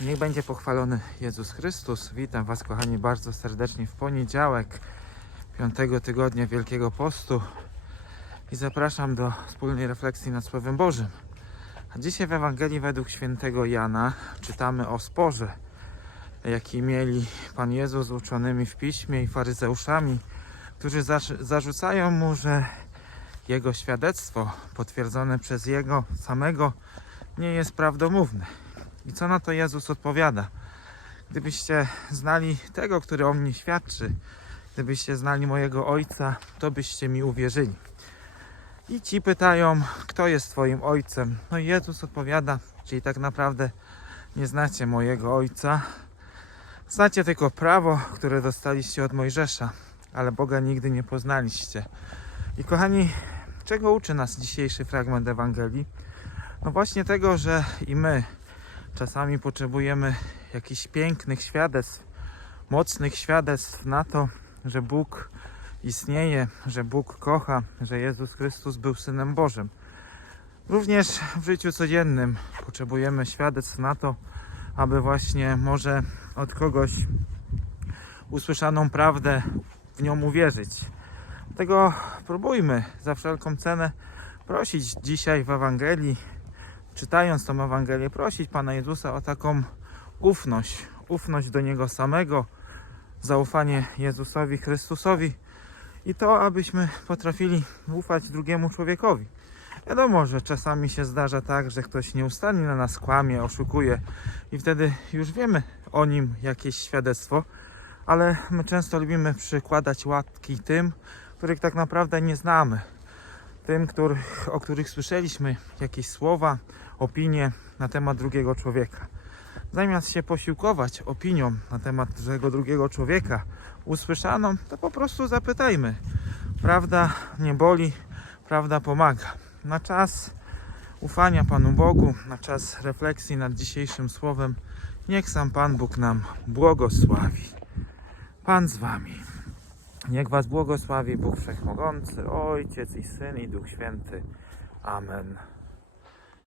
Niech będzie pochwalony Jezus Chrystus. Witam Was, kochani, bardzo serdecznie w poniedziałek, piątego tygodnia Wielkiego Postu i zapraszam do wspólnej refleksji nad Słowem Bożym. A dzisiaj w Ewangelii według świętego Jana czytamy o sporze, jaki mieli Pan Jezus z uczonymi w piśmie i faryzeuszami, którzy zarzucają mu, że jego świadectwo potwierdzone przez jego samego nie jest prawdomówne. I co na to Jezus odpowiada? Gdybyście znali tego, który o mnie świadczy, gdybyście znali mojego Ojca, to byście mi uwierzyli. I ci pytają, kto jest Twoim Ojcem? No i Jezus odpowiada, czyli tak naprawdę nie znacie mojego Ojca. Znacie tylko prawo, które dostaliście od Mojżesza, ale Boga nigdy nie poznaliście. I kochani, czego uczy nas dzisiejszy fragment Ewangelii? No właśnie tego, że i my czasami potrzebujemy jakichś pięknych świadectw, mocnych świadectw na to, że Bóg istnieje, że Bóg kocha, że Jezus Chrystus był Synem Bożym. Również w życiu codziennym potrzebujemy świadectw na to, aby właśnie może od kogoś usłyszaną prawdę w nią uwierzyć. Dlatego próbujmy za wszelką cenę prosić dzisiaj w Ewangelii, czytając tą Ewangelię, prosić Pana Jezusa o taką ufność, ufność do Niego samego, zaufanie Jezusowi Chrystusowi i to, abyśmy potrafili ufać drugiemu człowiekowi. Wiadomo, że czasami się zdarza tak, że ktoś nieustannie na nas kłamie, oszukuje i wtedy już wiemy o nim jakieś świadectwo, ale my często lubimy przykładać łatki tym, których tak naprawdę nie znamy. Tym, których, o których słyszeliśmy jakieś słowa, opinie na temat drugiego człowieka. Zamiast się posiłkować opinią na temat tego drugiego człowieka, usłyszaną, to po prostu zapytajmy. Prawda nie boli, prawda pomaga. Na czas ufania Panu Bogu, na czas refleksji nad dzisiejszym słowem, niech sam Pan Bóg nam błogosławi. Pan z Wami. Niech Was błogosławi Bóg Wszechmogący, Ojciec i Syn i Duch Święty. Amen.